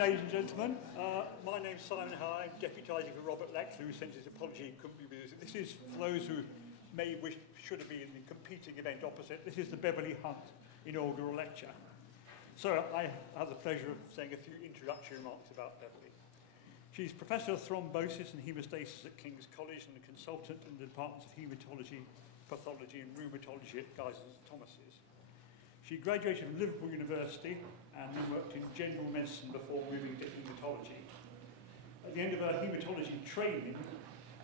ladies and gentlemen. My name's Simon High. I'm deputising for Robert Lexler, who sent his apology and couldn't be with us. This is, for those who may wish, should have been in the competing event opposite, this is the Beverley Hunt inaugural lecture. So I have the pleasure of saying a few introductory remarks about Beverley. She's Professor of Thrombosis and Haemostasis at King's College and a consultant in the departments of Haematology, Pathology and Rheumatology at Guy's and Thomas's. She graduated from Liverpool University and then worked in general medicine before moving to haematology. At the end of her haematology training,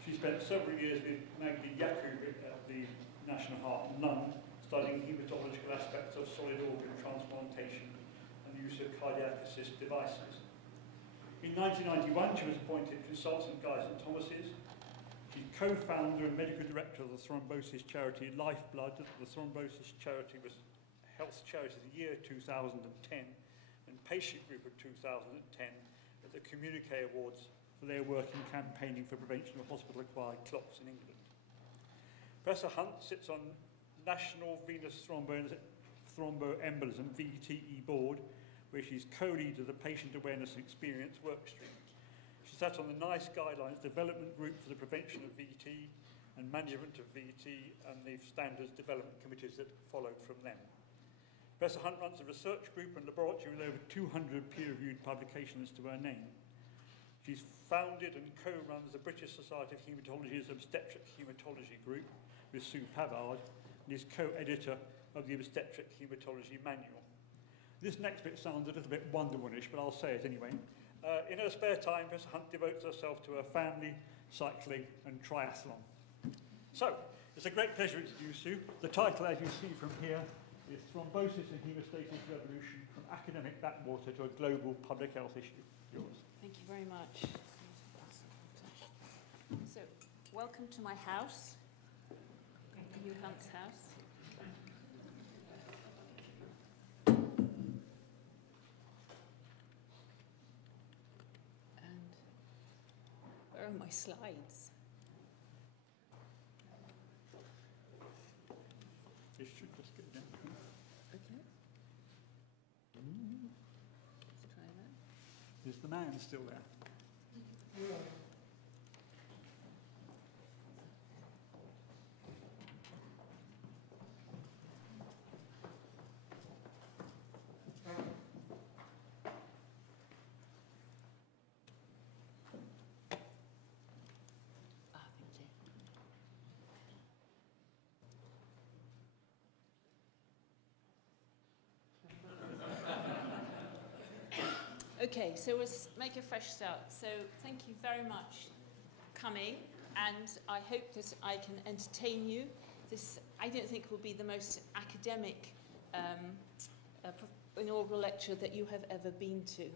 she spent several years with Magdi Yacoub at the National Heart and Lung, studying haematological aspects of solid organ transplantation and the use of cardiac assist devices. In 1991, she was appointed consultant at Guy's and Thomas's. She's co-founder and medical director of the thrombosis charity Lifeblood. The thrombosis charity was Health Charity of the Year 2010 and Patient Group of 2010 at the Communique Awards for their work in campaigning for prevention of hospital-acquired clots in England. Professor Hunt sits on National Venous Thromboembolism VTE board, where she's co-lead of the Patient Awareness and Experience workstream. She sat on the NICE Guidelines Development Group for the Prevention of VT and Management of VT and the Standards Development Committees that followed from them. Professor Hunt runs a research group and laboratory with over 200 peer-reviewed publications to her name. She's founded and co-runs the British Society of Haematology's Obstetric Haematology Group with Sue Pavard and is co-editor of the Obstetric Haematology Manual. This next bit sounds a little bit Wonder Woman-ish, but I'll say it anyway. In her spare time, Professor Hunt devotes herself to her family, cycling and triathlon. So, it's a great pleasure to introduce you. The title, as you see from here, is Thrombosis and Haemostasis Revolution from Academic Backwater to a Global Public Health Issue. Yours. Thank you very much. So, welcome to my house, Hugh Hunt's house. And where are my slides? This should just get down. Okay. Let's try that. Is the man still there? Yeah. Okay, so let's make a fresh start. So thank you very much for coming, and I hope that I can entertain you. This, I don't think, will be the most academic inaugural lecture that you have ever been to.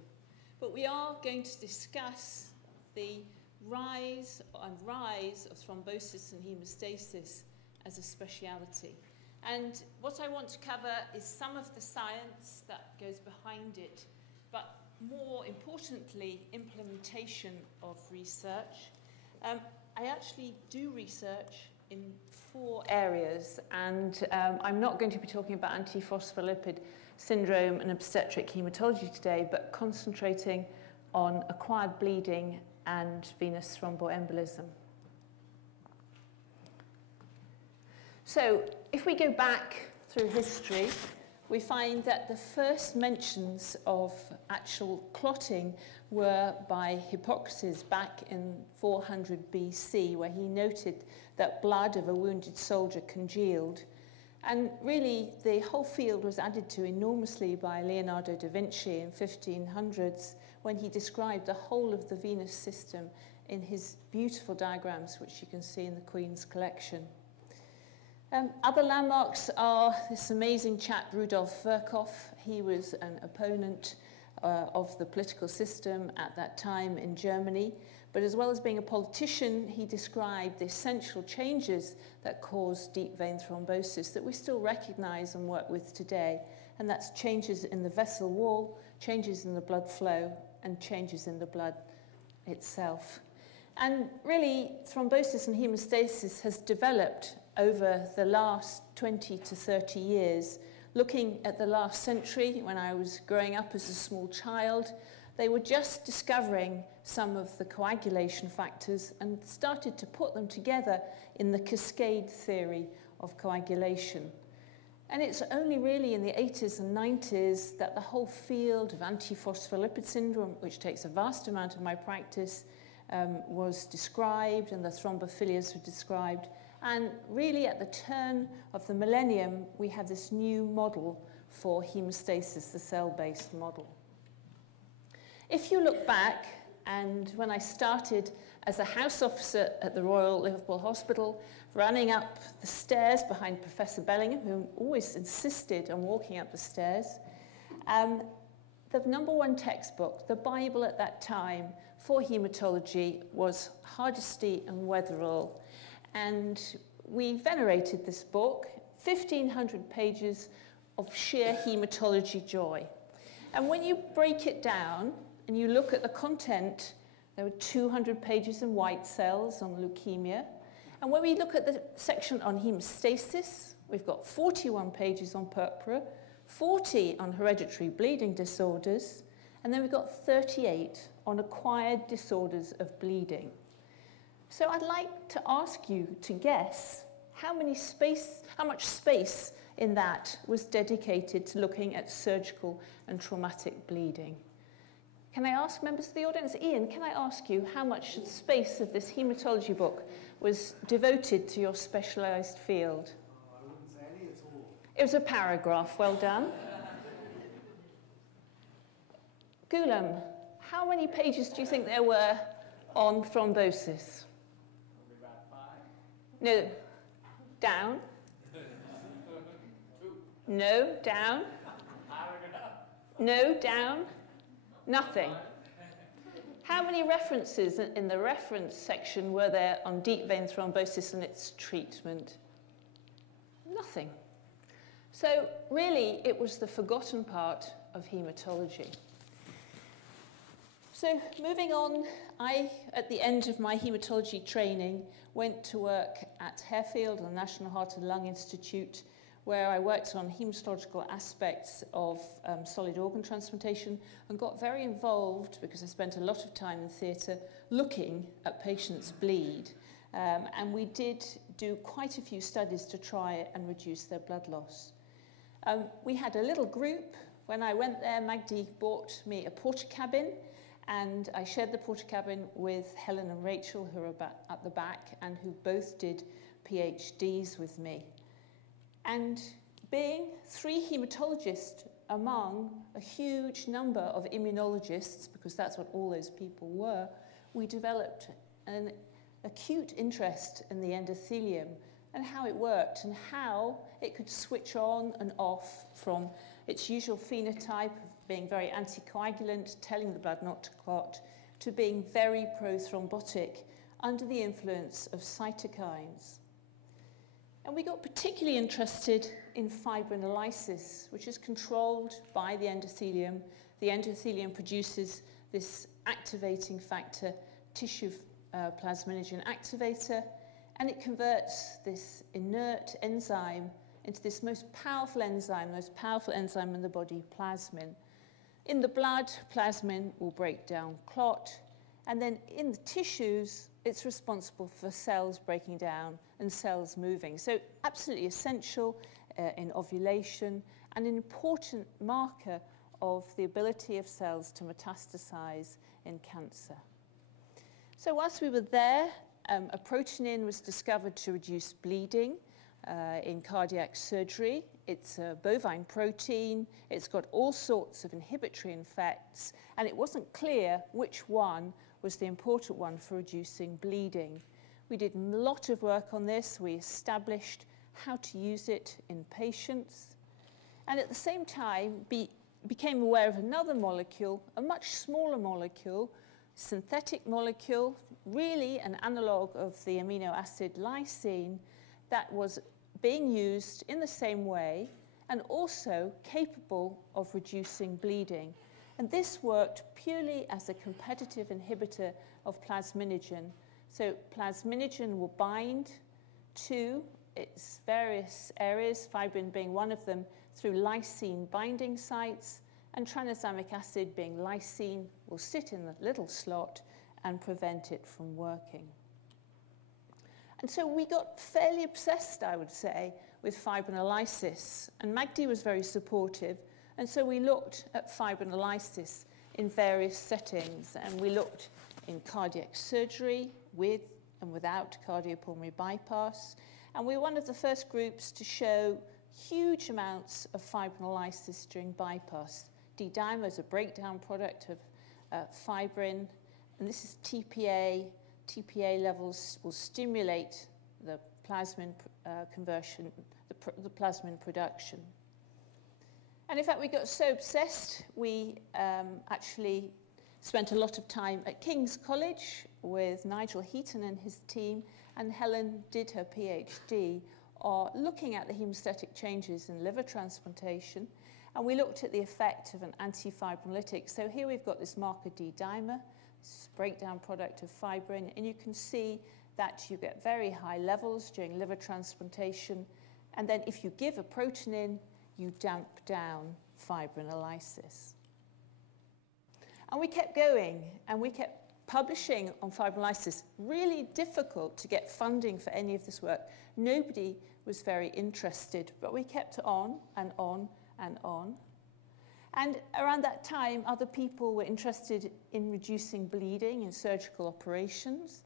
But we are going to discuss the rise of thrombosis and haemostasis as a speciality. And what I want to cover is some of the science that goes behind it, but more importantly, implementation of research. I actually do research in 4 areas, and I'm not going to be talking about antiphospholipid syndrome and obstetric haematology today, but concentrating on acquired bleeding and venous thromboembolism. So if we go back through history, we find that the first mentions of actual clotting were by Hippocrates back in 400 BC, where he noted that blood of a wounded soldier congealed. And really, the whole field was added to enormously by Leonardo da Vinci in 1500s, when he described the whole of the venous system in his beautiful diagrams, which you can see in the Queen's collection. Other landmarks are this amazing chap, Rudolf Virchow. He was an opponent of the political system at that time in Germany. But as well as being a politician, he described the essential changes that cause deep vein thrombosis that we still recognize and work with today. And that's changes in the vessel wall, changes in the blood flow, and changes in the blood itself. And really, thrombosis and haemostasis has developed over the last 20 to 30 years. Looking at the last century, when I was growing up as a small child, They were just discovering some of the coagulation factors and started to put them together in the cascade theory of coagulation. And it's only really in the 80s and 90s that the whole field of antiphospholipid syndrome, which takes a vast amount of my practice, was described, and the thrombophilias were described. And really at the turn of the millennium, we have this new model for haemostasis, the cell-based model. If you look back, and when I started as a house officer at the Royal Liverpool Hospital, running up the stairs behind Professor Bellingham, who always insisted on walking up the stairs, the #1 textbook, the Bible at that time for haematology, was Hardesty and Weatherall. And we venerated this book, 1,500 pages of sheer haematology joy. And when you break it down and you look at the content, there were 200 pages on white cells, on leukemia. And when we look at the section on hemostasis, we've got 41 pages on purpura, 40 on hereditary bleeding disorders, and then we've got 38 on acquired disorders of bleeding. So I'd like to ask you to guess how much space in that was dedicated to looking at surgical and traumatic bleeding. Can I ask members of the audience? Ian, can I ask you how much space of this haematology book was devoted to your specialised field? I wouldn't say any at all. It was a paragraph. Well done. Ghulam, how many pages do you think there were on thrombosis? Probably about 5. No. Down. No. Down. No. Down. Nothing. How many references in the reference section were there on deep vein thrombosis and its treatment? Nothing. So really, it was the forgotten part of haematology. So moving on, I, at the end of my haematology training, went to work at Harefield, the National Heart and Lung Institute, where I worked on hematological aspects of solid organ transplantation and got very involved, because I spent a lot of time in theatre, looking at patients bleed. And we did do quite a few studies to try and reduce their blood loss. We had a little group. When I went there, Magdi bought me a porta cabin, and I shared the porta cabin with Helen and Rachel, who are at the back, and who both did PhDs with me. And being 3 haematologists among a huge number of immunologists, because that's what all those people were, we developed an acute interest in the endothelium and how it worked and how it could switch on and off from its usual phenotype of being very anticoagulant, telling the blood not to clot, to being very prothrombotic under the influence of cytokines. And we got particularly interested in fibrinolysis, which is controlled by the endothelium. The endothelium produces this activating factor, tissue plasminogen activator, and it converts this inert enzyme into this most powerful enzyme in the body, plasmin. In the blood, plasmin will break down clot, and then in the tissues, it's responsible for cells breaking down and cells moving. So absolutely essential in ovulation and an important marker of the ability of cells to metastasize in cancer. So whilst we were there, a protein was discovered to reduce bleeding in cardiac surgery. It's a bovine protein. It's got all sorts of inhibitory effects, and it wasn't clear which one was the important one for reducing bleeding. We did a lot of work on this. We established how to use it in patients, and at the same time became aware of another molecule, a much smaller molecule, synthetic molecule, really an analogue of the amino acid lysine, that was being used in the same way and also capable of reducing bleeding. And this worked purely as a competitive inhibitor of plasminogen. So plasminogen will bind to its various areas, fibrin being one of them, through lysine binding sites, and tranexamic acid, being lysine, will sit in the little slot and prevent it from working. And so we got fairly obsessed, I would say, with fibrinolysis, and Magdi was very supportive, and so we looked at fibrinolysis in various settings, and we looked in cardiac surgery with and without cardiopulmonary bypass, and we were one of the first groups to show huge amounts of fibrinolysis during bypass. D-dimer is a breakdown product of fibrin, and this is TPA. TPA levels will stimulate the plasmin conversion, the plasmin production. And in fact, we got so obsessed, we actually spent a lot of time at King's College with Nigel Heaton and his team, and Helen did her PhD looking at the hemostatic changes in liver transplantation, and we looked at the effect of an antifibrinolytic. So here we've got this marker D-dimer, this breakdown product of fibrin, and you can see that you get very high levels during liver transplantation, and then if you give a protein in, you damp down fibrinolysis. And we kept going, and we kept publishing on fibrinolysis. Really difficult to get funding for any of this work. Nobody was very interested, but we kept on and on and on. And around that time, other people were interested in reducing bleeding in surgical operations,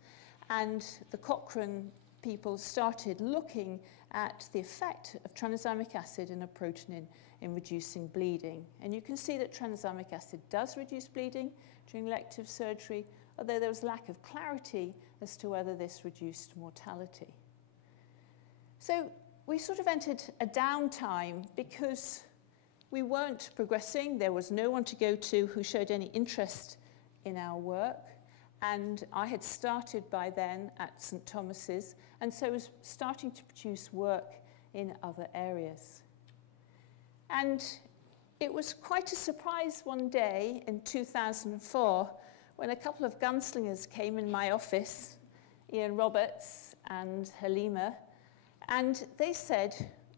and the Cochrane people started looking at the effect of tranexamic acid in a protein in reducing bleeding. And you can see that tranexamic acid does reduce bleeding during elective surgery, although there was lack of clarity as to whether this reduced mortality. So we sort of entered a downtime because we weren't progressing. There was no one to go to who showed any interest in our work. And I had started by then at St. Thomas's, and so was starting to produce work in other areas. And it was quite a surprise one day in 2004 when a couple of gunslingers came in my office, Ian Roberts and Halima, and they said,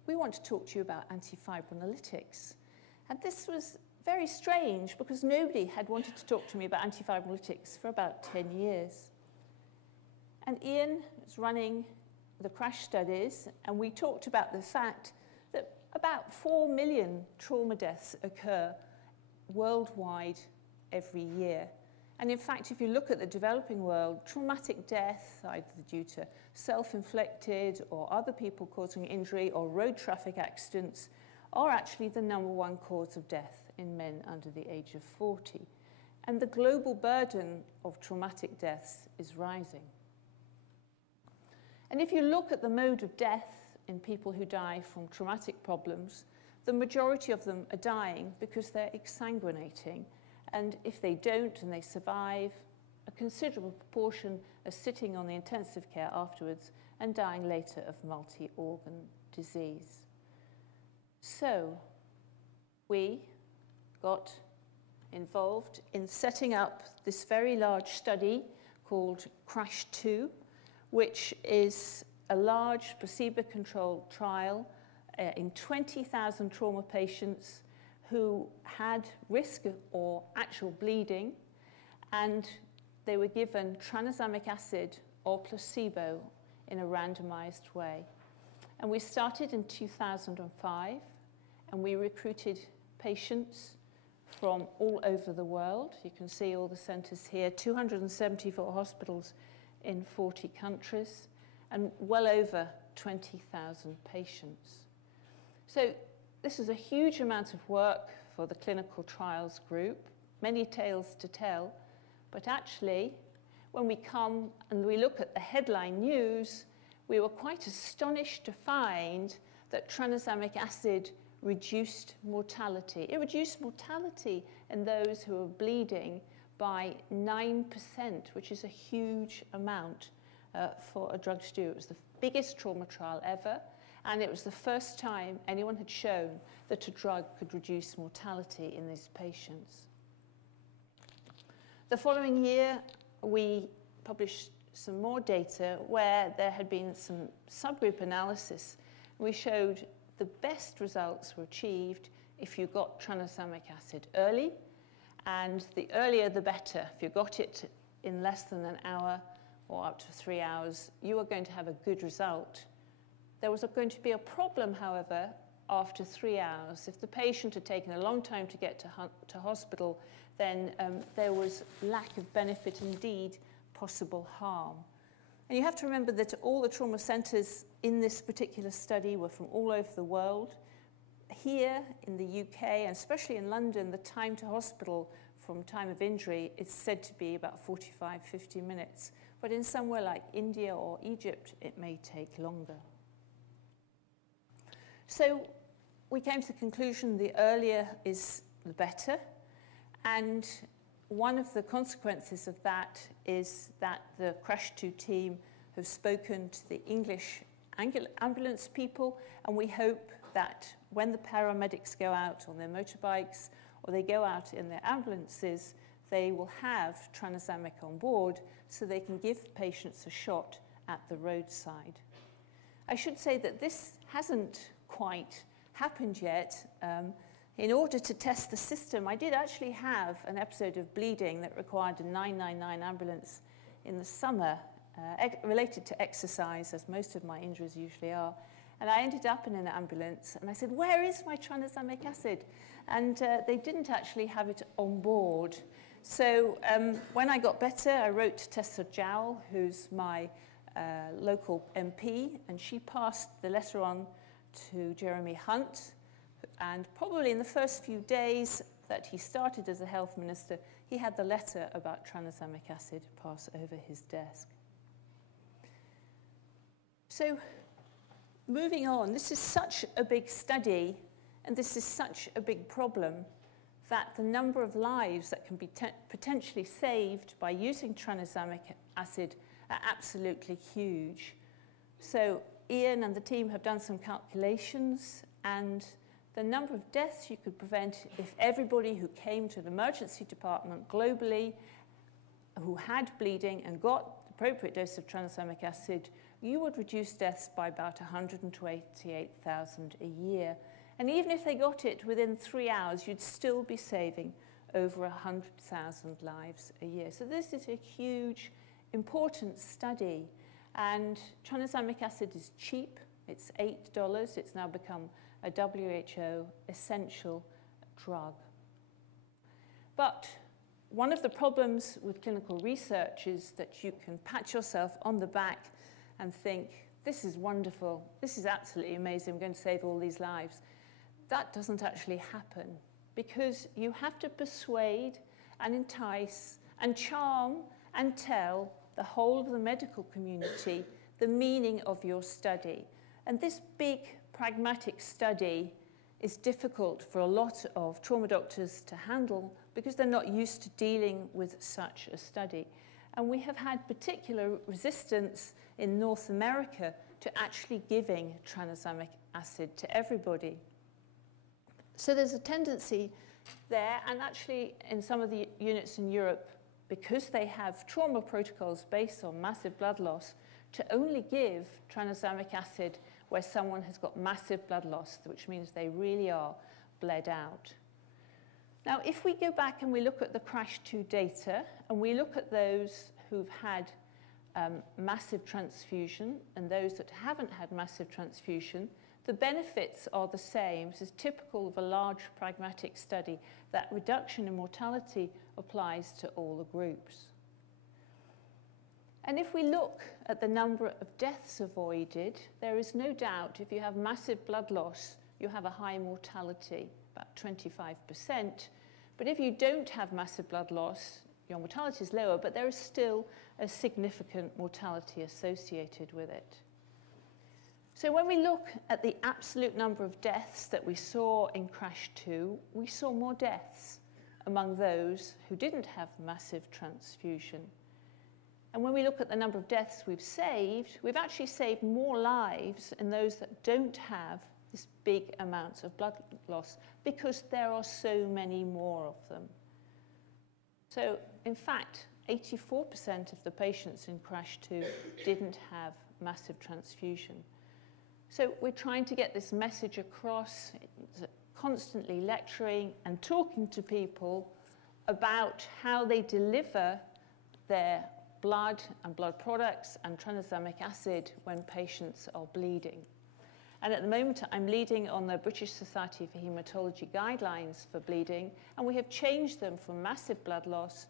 "We want to talk to you about antifibrinolytics." And this was very strange because nobody had wanted to talk to me about antifibrinolytics for about 10 years. And Ian was running the crash studies, and we talked about the fact that about 4 million trauma deaths occur worldwide every year. And in fact, if you look at the developing world, traumatic death, either due to self-inflicted or other people causing injury or road traffic accidents, are actually the #1 cause of death in men under the age of 40. And the global burden of traumatic deaths is rising. And if you look at the mode of death in people who die from traumatic problems, the majority of them are dying because they're exsanguinating. And if they don't and they survive, a considerable proportion are sitting on the intensive care afterwards and dying later of multi-organ disease. So we got involved in setting up this very large study called CRASH-2, which is a large placebo-controlled trial in 20,000 trauma patients who had risk or actual bleeding, and they were given tranexamic acid or placebo in a randomized way. And we started in 2005, and we recruited patients from all over the world. You can see all the centers here, 274 hospitals in 40 countries, and well over 20,000 patients. So this is a huge amount of work for the clinical trials group, many tales to tell, but actually, when we come and we look at the headline news, we were quite astonished to find that tranexamic acid reduced mortality. It reduced mortality in those who were bleeding by 9%, which is a huge amount for a drug to do. It was the biggest trauma trial ever, and it was the first time anyone had shown that a drug could reduce mortality in these patients. The following year, we published some more data where there had been some subgroup analysis. We showed the best results were achieved if you got tranexamic acid early, and the earlier the better. If you got it in less than an hour or up to 3 hours, you are going to have a good result. There was going to be a problem, however, after 3 hours. If the patient had taken a long time to get to hospital, then there was lack of benefit, indeed possible harm. And you have to remember that all the trauma centres in this particular study were from all over the world. Here in the UK, and especially in London, the time to hospital from time of injury is said to be about 45, 50 minutes. But in somewhere like India or Egypt, it may take longer. So we came to the conclusion the earlier is the better. And one of the consequences of that is that the Crash 2 team have spoken to the English ambulance people, and we hope that when the paramedics go out on their motorbikes or they go out in their ambulances, they will have tranexamic on board so they can give patients a shot at the roadside. I should say that this hasn't quite happened yet. In order to test the system, I did actually have an episode of bleeding that required a 999 ambulance in the summer, related to exercise, as most of my injuries usually are. And I ended up in an ambulance, and I said, "Where is my tranexamic acid?" And they didn't actually have it on board. So when I got better, I wrote to Tessa Jowell, who's my local MP, and she passed the letter on to Jeremy Hunt. And probably in the first few days that he started as a health minister, he had the letter about tranexamic acid pass over his desk. So moving on, this is such a big study, and this is such a big problem, that the number of lives that can be potentially saved by using tranexamic acid are absolutely huge. So Ian and the team have done some calculations, and the number of deaths you could prevent if everybody who came to the emergency department globally who had bleeding and got the appropriate dose of tranexamic acid, you would reduce deaths by about 128,000 a year. And even if they got it within 3 hours, you'd still be saving over 100,000 lives a year. So this is a huge, important study. And tranexamic acid is cheap. It's $8. It's now become a WHO essential drug. But one of the problems with clinical research is that you can pat yourself on the back and think, this is wonderful, this is absolutely amazing, I'm going to save all these lives. That doesn't actually happen, because you have to persuade and entice and charm and tell the whole of the medical community the meaning of your study. And this big pragmatic study is difficult for a lot of trauma doctors to handle because they're not used to dealing with such a study. And we have had particular resistance in North America to actually giving tranexamic acid to everybody. So there's a tendency there, and actually in some of the units in Europe, because they have trauma protocols based on massive blood loss, to only give tranexamic acid where someone has got massive blood loss, which means they really are bled out. Now, if we go back and we look at the Crash 2 data, and we look at those who've had massive transfusion and those that haven't had massive transfusion, the benefits are the same. This is typical of a large pragmatic study. That reduction in mortality applies to all the groups. And if we look at the number of deaths avoided, there is no doubt if you have massive blood loss, you have a high mortality, about 25%. But if you don't have massive blood loss, your mortality is lower, but there is still a significant mortality associated with it. So when we look at the absolute number of deaths that we saw in Crash 2, we saw more deaths among those who didn't have massive transfusion. And when we look at the number of deaths we've actually saved more lives in those that don't have this big amounts of blood loss, because there are so many more of them. So in fact, 84% of the patients in Crash 2 didn't have massive transfusion. So we're trying to get this message across. It's a constantly lecturing and talking to people about how they deliver their blood and blood products and tranexamic acid when patients are bleeding. And at the moment, I'm leading on the British Society for Haematology guidelines for bleeding, and we have changed them from massive blood loss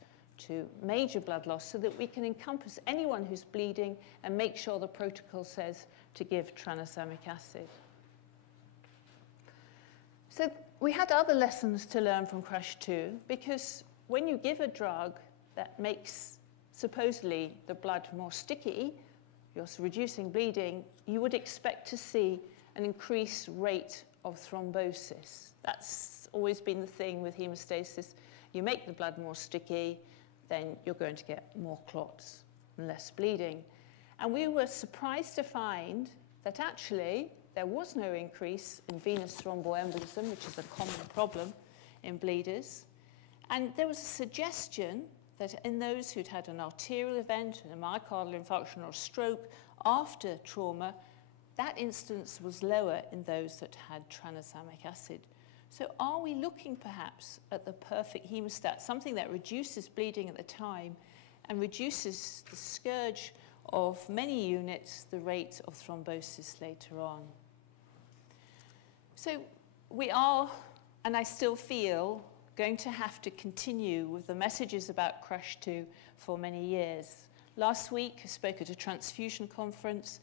to major blood loss so that we can encompass anyone who's bleeding and make sure the protocol says to give tranexamic acid. So we had other lessons to learn from CRASH 2, because when you give a drug that makes supposedly the blood more sticky, you're reducing bleeding, you would expect to see an increased rate of thrombosis. That's always been the thing with hemostasis. You make the blood more sticky, then you're going to get more clots and less bleeding. And we were surprised to find that actually there was no increase in venous thromboembolism, which is a common problem in bleeders. And there was a suggestion that in those who'd had an arterial event, a myocardial infarction or a stroke after trauma, that incidence was lower in those that had tranexamic acid. So are we looking perhaps at the perfect hemostat, something that reduces bleeding at the time and reduces the scourge of many units, the rate of thrombosis later on? So we are, and I still feel, going to have to continue with the messages about CRASH 2 for many years. Last week, I spoke at a transfusion conference,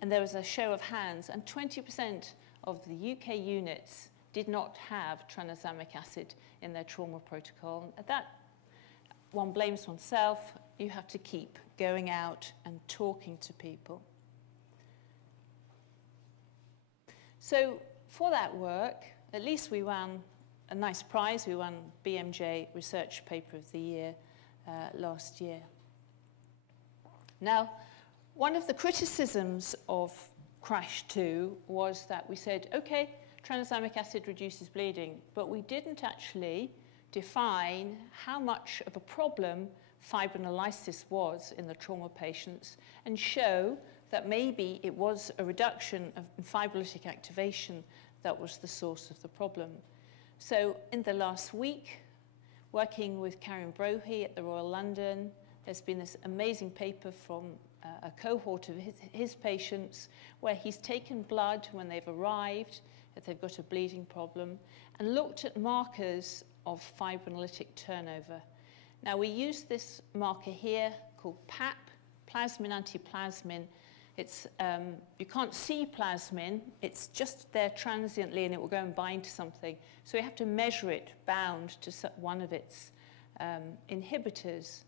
and there was a show of hands, and 20% of the UK units did not have tranexamic acid in their trauma protocol. At that, one blames oneself. You have to keep going out and talking to people. So for that work, at least we won a nice prize. We won BMJ Research Paper of the Year last year. Now, one of the criticisms of CRASH 2 was that we said, okay, tranexamic acid reduces bleeding, but we didn't actually define how much of a problem fibrinolysis was in the trauma patients and show that maybe it was a reduction of fibrinolytic activation that was the source of the problem. So in the last week, working with Karen Brohy at the Royal London, there's been this amazing paper from a cohort of his patients where he's taken blood when they've arrived, if they've got a bleeding problem, and looked at markers of fibrinolytic turnover. Now, we use this marker here called PAP, plasmin antiplasmin. It's, you can't see plasmin, it's just there transiently and it will go and bind to something. So we have to measure it bound to one of its inhibitors.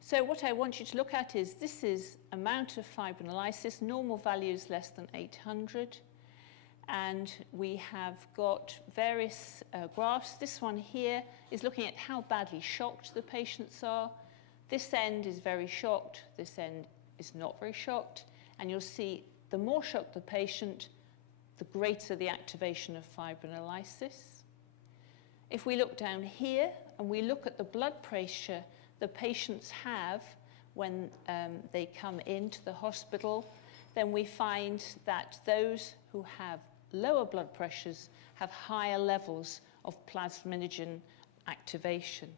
So what I want you to look at is this is amount of fibrinolysis, normal values less than 800. And we have got various graphs. This one here is looking at how badly shocked the patients are. This end is very shocked, this end is not very shocked. And you'll see the more shocked the patient, the greater the activation of fibrinolysis. If we look down here and we look at the blood pressure the patients have when they come into the hospital, then we find that those who have lower blood pressures have higher levels of plasminogen activation.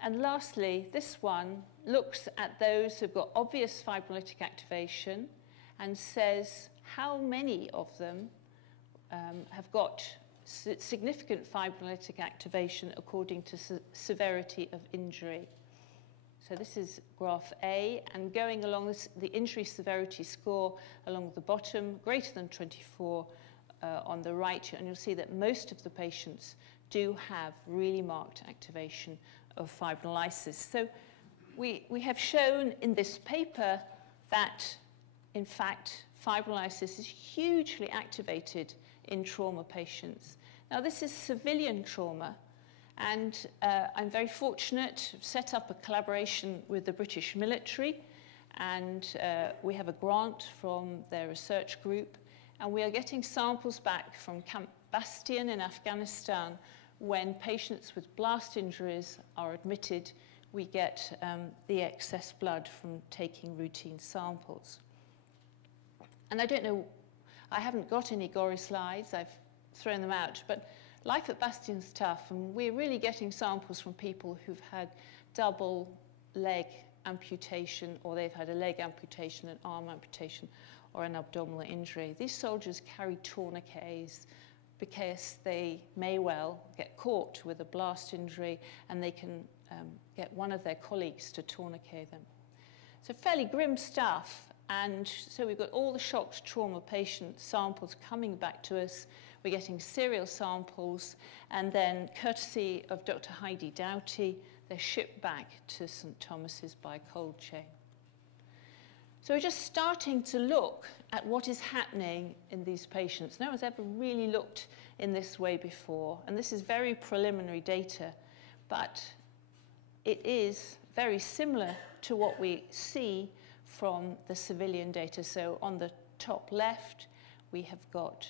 And lastly, this one looks at those who've got obvious fibrinolytic activation and says how many of them have got significant fibrinolytic activation according to severity of injury. So this is graph A, and going along this, the injury severity score along the bottom, greater than 24 on the right, and you'll see that most of the patients do have really marked activation of fibrinolysis. So we have shown in this paper that, in fact, fibrinolysis is hugely activated in trauma patients. Now, this is civilian trauma, and I'm very fortunate to set up a collaboration with the British military, and we have a grant from their research group, and we are getting samples back from Camp Bastion in Afghanistan. When patients with blast injuries are admitted, we get the excess blood from taking routine samples. And I don't know, I haven't got any gory slides. I've thrown them out. But life at Bastion's tough, and we're really getting samples from people who've had double leg amputation, or they've had a leg amputation, an arm amputation, or an abdominal injury. These soldiers carry tourniquets because they may well get caught with a blast injury, and they can get one of their colleagues to tourniquet them. So fairly grim stuff. And so we've got all the shock trauma patient samples coming back to us. We're getting serial samples, and then courtesy of Dr. Heidi Doughty, they're shipped back to St. Thomas's by cold chain. So we're just starting to look at what is happening in these patients. No one's ever really looked in this way before, and this is very preliminary data, but it is very similar to what we see from the civilian data. So on the top left, we have got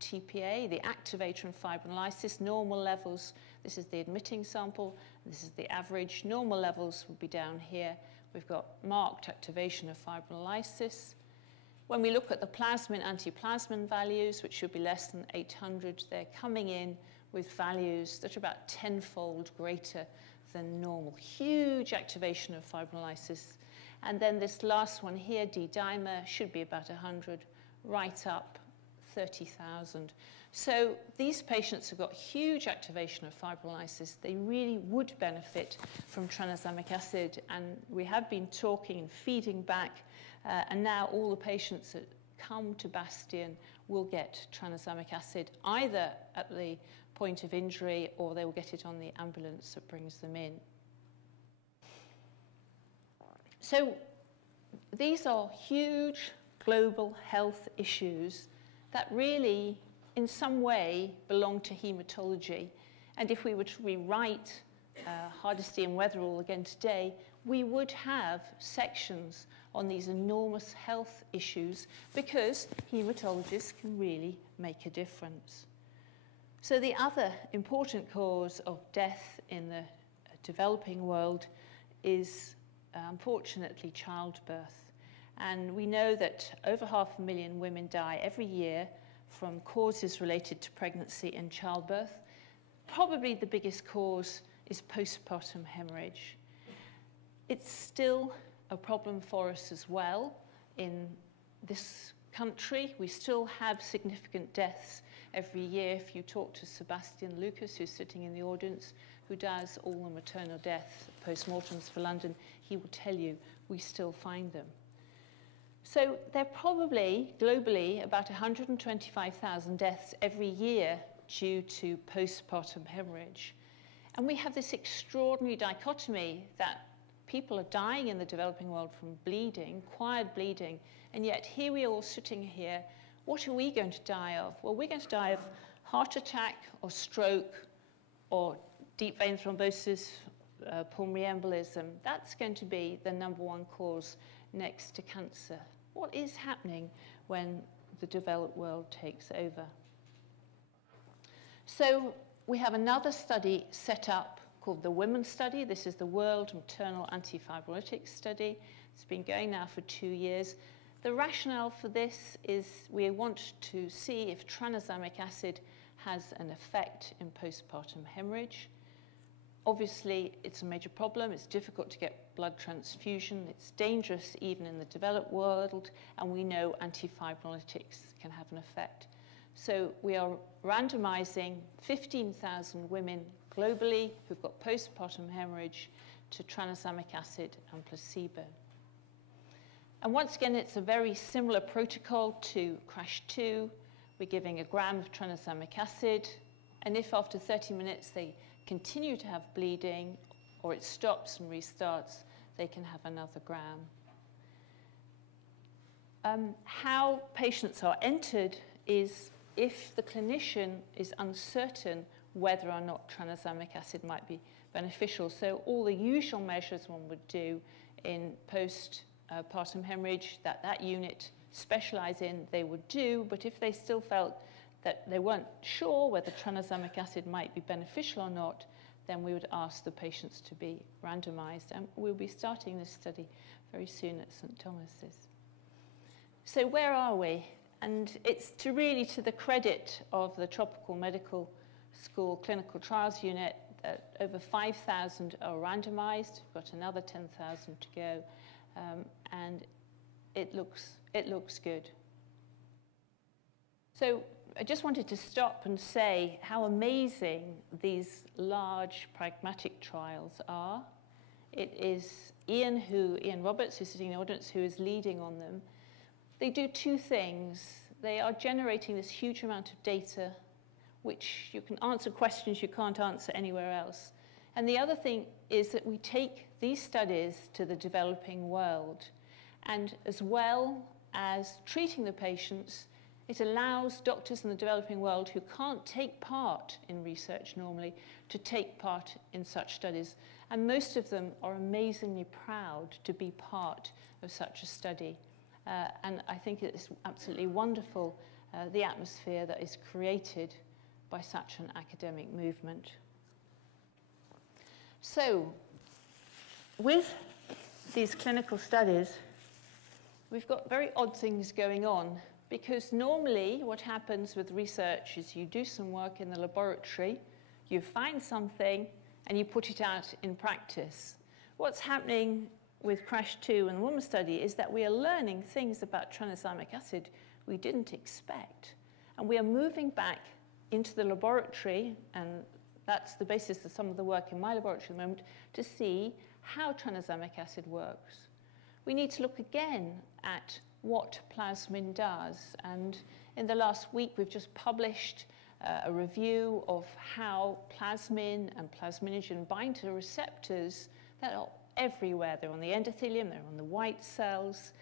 TPA, the activator in fibrinolysis, normal levels. This is the admitting sample. This is the average. Normal levels would be down here. We've got marked activation of fibrinolysis. When we look at the plasmin, antiplasmin values, which should be less than 800, they're coming in with values that are about 10-fold greater than normal. Huge activation of fibrinolysis. And then this last one here, D-dimer, should be about 100, right up 30,000. So these patients have got huge activation of fibrinolysis. They really would benefit from tranexamic acid, and we have been talking and feeding back, and now all the patients that come to Bastion will get tranexamic acid either at the point of injury, or they will get it on the ambulance that brings them in. So these are huge global health issues that really, in some way, belong to haematology. And if we were to rewrite Hardesty and Weatherall again today, we would have sections on these enormous health issues, because haematologists can really make a difference. So the other important cause of death in the developing world is, unfortunately, childbirth. And we know that over 500,000 women die every year from causes related to pregnancy and childbirth. Probably the biggest cause is postpartum hemorrhage. It's still a problem for us as well in this country. We still have significant deaths every year. If you talk to Sebastian Lucas, who's sitting in the audience, who does all the maternal death postmortems for London, he will tell you we still find them. So there are probably, globally, about 125,000 deaths every year due to postpartum hemorrhage. And we have this extraordinary dichotomy that people are dying in the developing world from bleeding, acquired bleeding, and yet here we are all sitting here. What are we going to die of? Well, we're going to die of heart attack or stroke or deep vein thrombosis, pulmonary embolism. That's going to be the #1 cause next to cancer. What is happening when the developed world takes over? So we have another study set up called the Women's Study. This is the World Maternal Antifibrinolytic Study. It's been going now for 2 years. The rationale for this is we want to see if tranexamic acid has an effect in postpartum hemorrhage. Obviously, it's a major problem. It's difficult to get blood transfusion. It's dangerous even in the developed world, and we know antifibrinolytics can have an effect. So we are randomizing 15,000 women globally who've got postpartum hemorrhage to tranexamic acid and placebo. And once again, it's a very similar protocol to CRASH 2. We're giving 1 gram of tranexamic acid, and if after 30 minutes they continue to have bleeding, or it stops and restarts, they can have another gram. How patients are entered is if the clinician is uncertain whether or not tranexamic acid might be beneficial. So all the usual measures one would do in postpartum hemorrhage that unit specialize in, they would do, but if they still felt that they weren't sure whether tranexamic acid might be beneficial or not, then we would ask the patients to be randomized. And we'll be starting this study very soon at St. Thomas's. So where are we? And it's really to the credit of the Tropical Medical School Clinical Trials Unit that over 5,000 are randomized. We've got another 10,000 to go, and it looks good. So I just wanted to stop and say how amazing these large pragmatic trials are. It is Ian Roberts, who's sitting in the audience, who is leading on them. They do two things. They are generating this huge amount of data, which you can answer questions you can't answer anywhere else. And the other thing is that we take these studies to the developing world. And as well as treating the patients, it allows doctors in the developing world who can't take part in research normally to take part in such studies. And most of them are amazingly proud to be part of such a study. And I think it's absolutely wonderful, the atmosphere that is created by such an academic movement. So, with these clinical studies, we've got very odd things going on, because normally what happens with research is you do some work in the laboratory, you find something, and you put it out in practice. What's happening with CRASH-2 and the woman study is that we are learning things about tranexamic acid we didn't expect. And we are moving back into the laboratory, and that's the basis of some of the work in my laboratory at the moment, to see how tranexamic acid works. We need to look again at what plasmin does. And in the last week, we've just published a review of how plasmin and plasminogen bind to receptors that are everywhere. They're on the endothelium, they're on the white cells,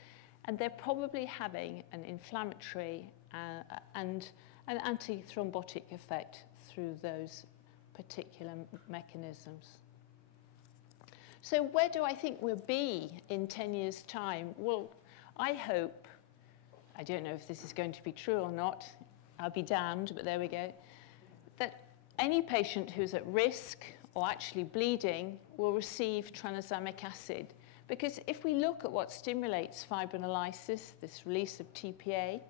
and they're probably having an inflammatory and an anti-thrombotic effect through those particular mechanisms. So where do I think we'll be in 10 years' time? Well, I hope, I don't know if this is going to be true or not, I'll be damned, but there we go, that any patient who's at risk or actually bleeding will receive tranexamic acid. Because if we look at what stimulates fibrinolysis, this release of TPA,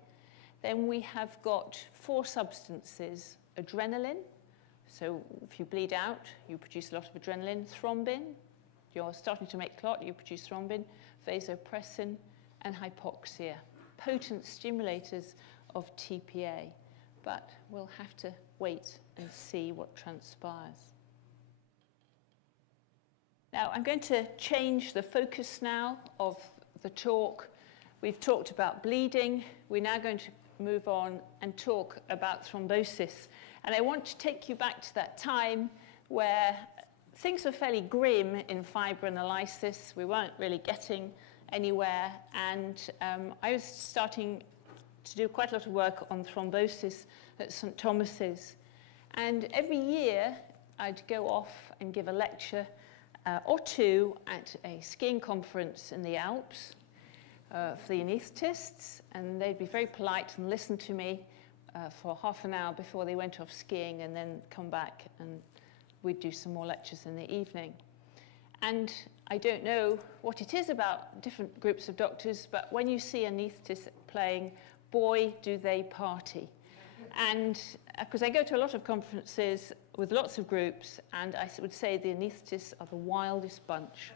then we have got 4 substances: adrenaline, so if you bleed out, you produce a lot of adrenaline; thrombin, you're starting to make clot, you produce thrombin; vasopressin, and hypoxia, potent stimulators of TPA. But we'll have to wait and see what transpires. Now, I'm going to change the focus now of the talk. We've talked about bleeding. We're now going to move on and talk about thrombosis. And I want to take you back to that time where things were fairly grim in fibrinolysis. We weren't really getting anywhere. And I was starting to do quite a lot of work on thrombosis at St. Thomas's. And every year, I'd go off and give a lecture or two at a skiing conference in the Alps for the anaesthetists, and they'd be very polite and listen to me for half an hour before they went off skiing, and then come back and we'd do some more lectures in the evening. And I don't know what it is about different groups of doctors, but when you see anaesthetists playing, boy, do they party. And because I go to a lot of conferences with lots of groups, and I would say the anaesthetists are the wildest bunch.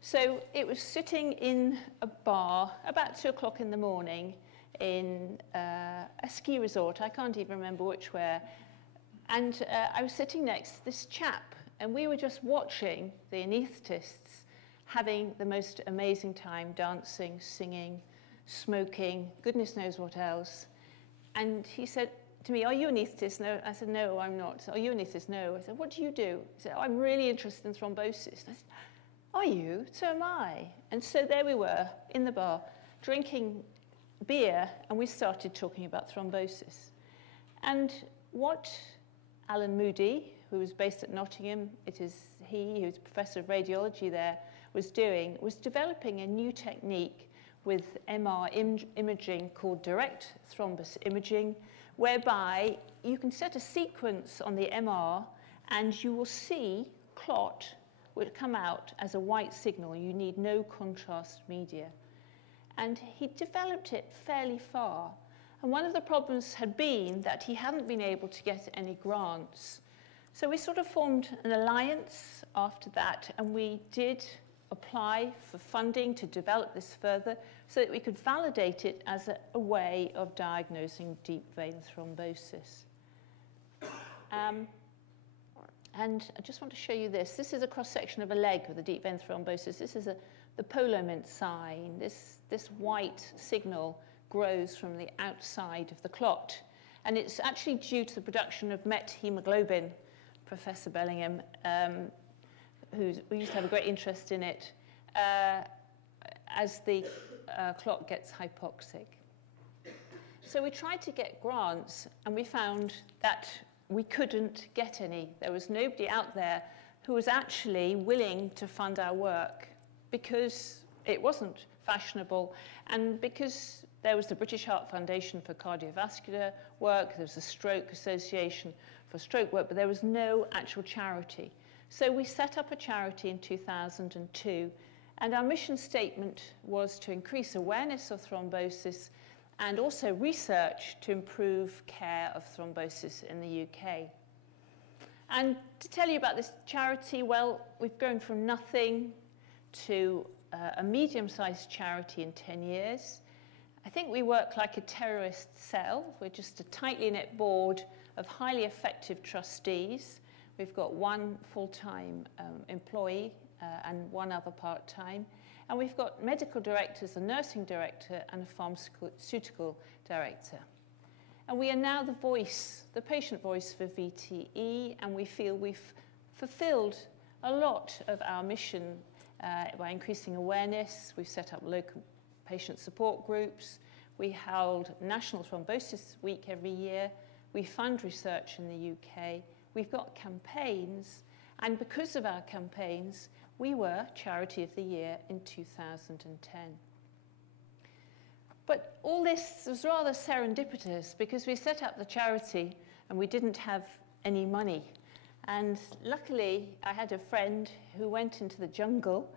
So it was sitting in a bar about 2 o'clock in the morning in a ski resort. I can't even remember which where. And I was sitting next to this chap, and we were just watching the anaesthetists having the most amazing time, dancing, singing, smoking, goodness knows what else. And he said to me, "Are you an anaesthetist?" No. I said, "No, I'm not." "Are you an anaesthetist?" "No." I said, "What do you do?" He said, "Oh, I'm really interested in thrombosis." And I said, "Are you? So am I." And so there we were in the bar, drinking beer, and we started talking about thrombosis. And what Alan Moody, who was based at Nottingham, it is he who's professor of radiology there, was doing, was developing a new technique with MR imaging called direct thrombus imaging, whereby you can set a sequence on the MR and you will see clot will come out as a white signal. You need no contrast media. And he developed it fairly far. And one of the problems had been that he hadn't been able to get any grants. So we sort of formed an alliance after that, and we did apply for funding to develop this further so that we could validate it as a way of diagnosing deep vein thrombosis. And I just want to show you this. This is a cross-section of a leg with a deep vein thrombosis. This is the polomint sign. This white signal grows from the outside of the clot. And it's actually due to the production of methemoglobin. Professor Bellingham, we used to have a great interest in it, as the clot gets hypoxic. So we tried to get grants, and we found that we couldn't get any. There was nobody out there who was actually willing to fund our work because it wasn't fashionable, and because there was the British Heart Foundation for cardiovascular work, there was the Stroke Association for stroke work, but there was no actual charity. So we set up a charity in 2002, and our mission statement was to increase awareness of thrombosis and also research to improve care of thrombosis in the UK. And to tell you about this charity, well, we've grown from nothing to a medium-sized charity in 10 years. I think we work like a terrorist cell. We're just a tightly knit board of highly effective trustees. We've got one full-time employee and one other part-time. And we've got medical directors, a nursing director, and a pharmaceutical director. And we are now the voice, the patient voice for VTE, and we feel we've fulfilled a lot of our mission by increasing awareness. We've set up local patient support groups. We held National Thrombosis Week every year. We fund research in the UK. We've got campaigns, and because of our campaigns, we were Charity of the Year in 2010. But all this was rather serendipitous because we set up the charity and we didn't have any money. And luckily, I had a friend who went into the jungle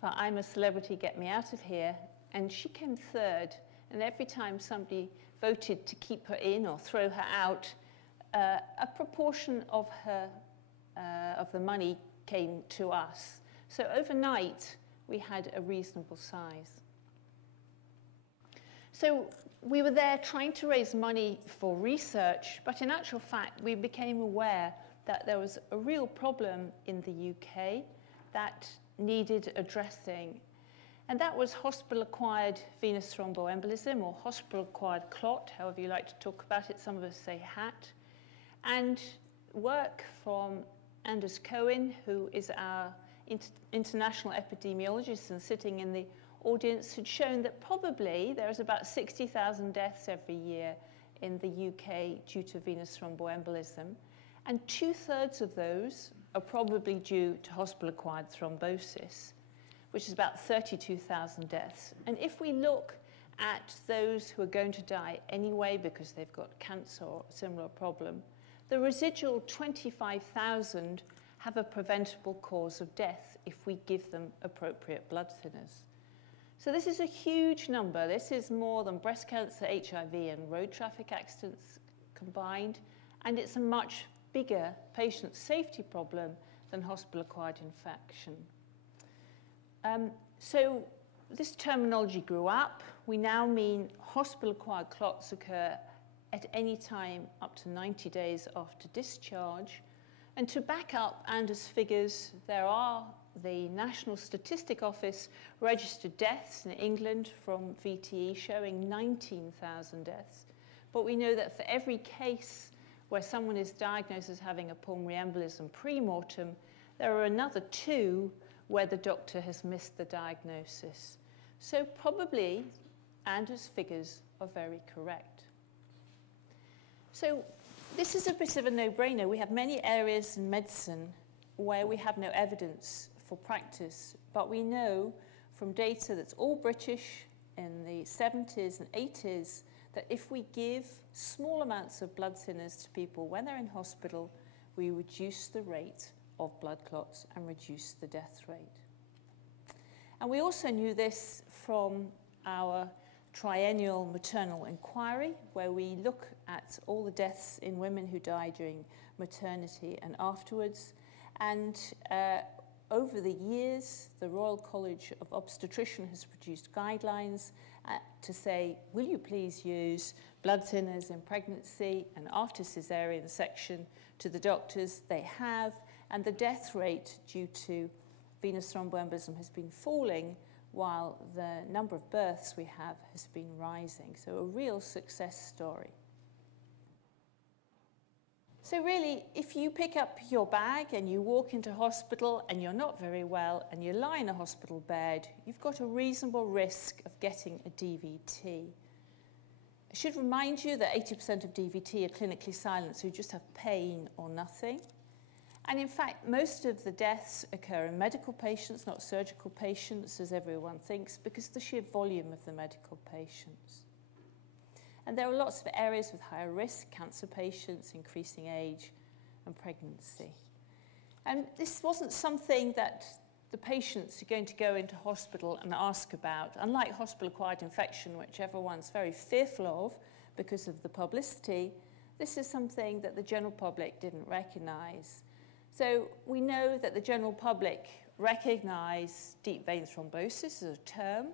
for I'm a Celebrity, Get Me Out of Here, and she came third. And every time somebody voted to keep her in or throw her out, a proportion of the money came to us. So overnight, we had a reasonable size. So we were there trying to raise money for research, but in actual fact, we became aware that there was a real problem in the UK that needed addressing. And that was hospital-acquired venous thromboembolism, or hospital-acquired clot, however you like to talk about it. Some of us say HAT. And work from Anders Cohen, who is our international epidemiologist and sitting in the audience, had shown that probably there's about 60,000 deaths every year in the UK due to venous thromboembolism. And 2/3 of those are probably due to hospital-acquired thrombosis, which is about 32,000 deaths. And if we look at those who are going to die anyway because they've got cancer or a similar problem, the residual 25,000 have a preventable cause of death if we give them appropriate blood thinners. So this is a huge number. This is more than breast cancer, HIV, and road traffic accidents combined, and it's a much bigger patient safety problem than hospital-acquired infection. So this terminology grew up. We now mean hospital-acquired clots occur at any time up to 90 days after discharge. And to back up Anders' figures, there are the National Statistic Office registered deaths in England from VTE showing 19,000 deaths. But we know that for every case where someone is diagnosed as having a pulmonary embolism pre-mortem, there are another 2 where the doctor has missed the diagnosis. So probably Anders' figures are very correct. So this is a bit of a no-brainer. We have many areas in medicine where we have no evidence for practice, but we know from data that's all British in the 70s and 80s that if we give small amounts of blood thinners to people when they're in hospital, we reduce the rate of blood clots and reduce the death rate. And we also knew this from our triennial maternal inquiry, where we look at all the deaths in women who die during maternity and afterwards. And over the years, the Royal College of Obstetrician has produced guidelines to say, will you please use blood thinners in pregnancy and after caesarean section? To the doctors, they have, and the death rate due to venous thromboembolism has been falling, while the number of births we have has been rising. So a real success story. So really, if you pick up your bag and you walk into hospital and you're not very well and you lie in a hospital bed, you've got a reasonable risk of getting a DVT. I should remind you that 80% of DVT are clinically silent, so you just have pain or nothing. And in fact, most of the deaths occur in medical patients, not surgical patients, as everyone thinks, because of the sheer volume of the medical patients. And there are lots of areas with higher risk: cancer patients, increasing age, and pregnancy. And this wasn't something that the patients are going to go into hospital and ask about. Unlike hospital-acquired infection, which everyone's very fearful of because of the publicity, this is something that the general public didn't recognize. So we know that the general public recognize deep vein thrombosis as a term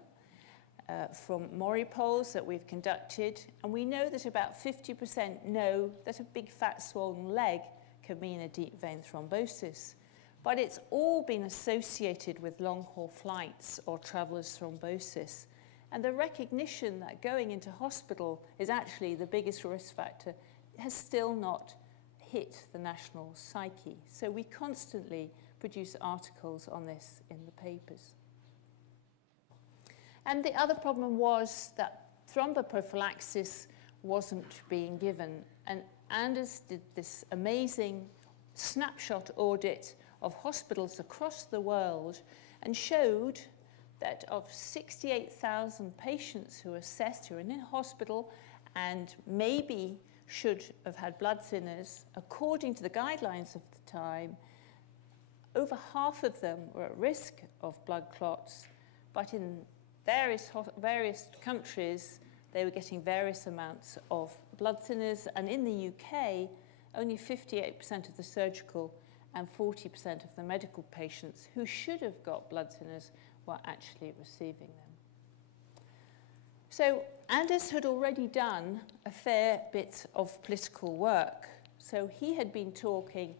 from Mori polls that we've conducted, and we know that about 50% know that a big fat swollen leg can mean a deep vein thrombosis. But it's all been associated with long-haul flights or traveller's thrombosis. And the recognition that going into hospital is actually the biggest risk factor has still not hit the national psyche. So we constantly produce articles on this in the papers. And the other problem was that thromboprophylaxis wasn't being given. And Anders did this amazing snapshot audit of hospitals across the world and showed that of 68,000 patients who were assessed who were in hospital and maybe should have had blood thinners, according to the guidelines of the time, over half of them were at risk of blood clots, but in various countries, they were getting various amounts of blood thinners, and in the UK, only 58% of the surgical and 40% of the medical patients who should have got blood thinners were actually receiving them. So Anders had already done a fair bit of political work. So he had been talking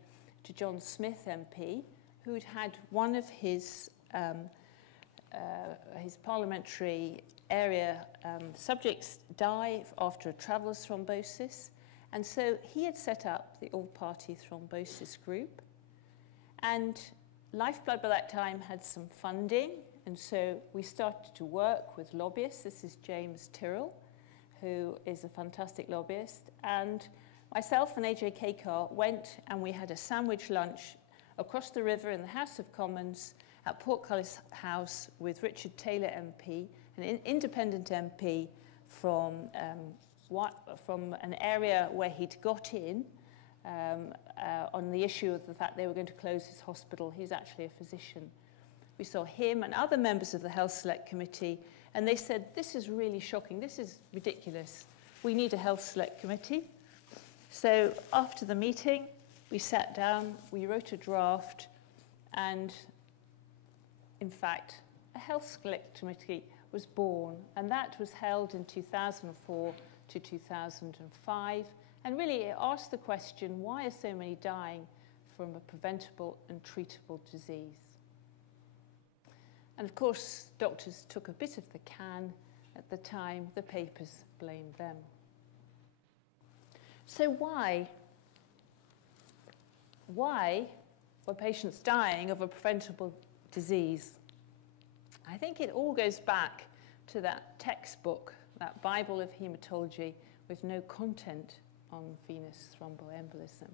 to John Smith MP, who'd had one of his parliamentary area subjects die after a traveller's thrombosis. And so he had set up the all-party thrombosis group. And Lifeblood by that time had some funding, and so we started to work with lobbyists. This is James Tyrrell, who is a fantastic lobbyist. And myself and AJ Kakar went and we had a sandwich lunch across the river in the House of Commons at Portcullis House with Richard Taylor MP, an independent MP from an area where he'd got in on the issue of the fact they were going to close his hospital. He's actually a physician. We saw him and other members of the Health Select Committee, and they said, this is really shocking, this is ridiculous. We need a Health Select Committee. So after the meeting, we sat down, we wrote a draft, and in fact, a Health Select Committee was born, and that was held in 2004 to 2005. And really, it asked the question, why are so many dying from a preventable and treatable disease? And of course, doctors took a bit of the can. At the time, the papers blamed them. So why were patients dying of a preventable disease? I think it all goes back to that textbook, that Bible of Haematology, with no content on venous thromboembolism.